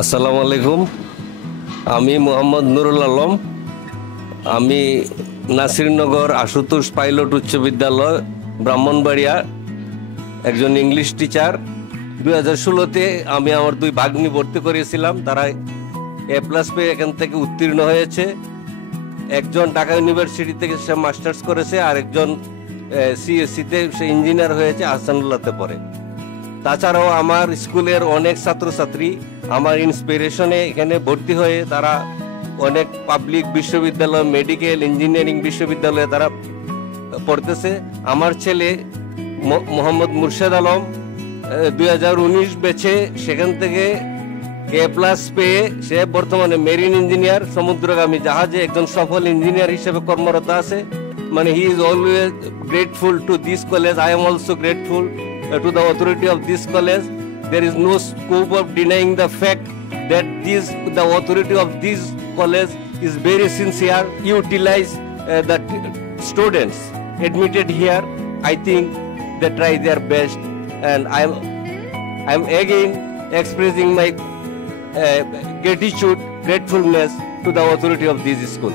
আসসালামু আলাইকুম। আমি মোহাম্মদ নুরুল আলম। আমি নাসিরনগর আশুতোষ পাইলট উচ্চ বিদ্যালয় ব্রাহ্মণবাড়িয়া একজন ইংলিশ টিচার। 2016-তে আমি আমার দুই ভাগ্নি ভর্তি করিয়েছিলাম, তারা A+ পেয়ে এখান থেকে উত্তীর্ণ হয়েছে। একজন ঢাকা ইউনিভার্সিটি থেকে সে মাস্টার্স করেছে, আর একজন CSE-তে সে ইঞ্জিনিয়ার হয়েছে, আহসানুল্লাহতে পড়ে। তাছাড়াও আমার স্কুলের অনেক ছাত্রছাত্রী আমার ইন্সপিরেশনে এখানে ভর্তি হয়ে তারা অনেক পাবলিক বিশ্ববিদ্যালয়, মেডিকেল, ইঞ্জিনিয়ারিং বিশ্ববিদ্যালয়ে তারা পড়তেছে। আমার ছেলে মোহাম্মদ মুর্শেদ আলম 2019 ব্যাচে সেখান থেকে A+ পেয়ে সে বর্তমানে মেরিন ইঞ্জিনিয়ার, সমুদ্রগামী জাহাজে একজন সফল ইঞ্জিনিয়ার হিসেবে কর্মরত আছে। মানে he is always grateful to this college. I am also grateful to the authority of this college. There is no scope of denying the fact that the authority of this college is very sincere, utilize the students admitted here. I think they try their best, and I'm again expressing my gratitude, gratefulness to the authority of this school.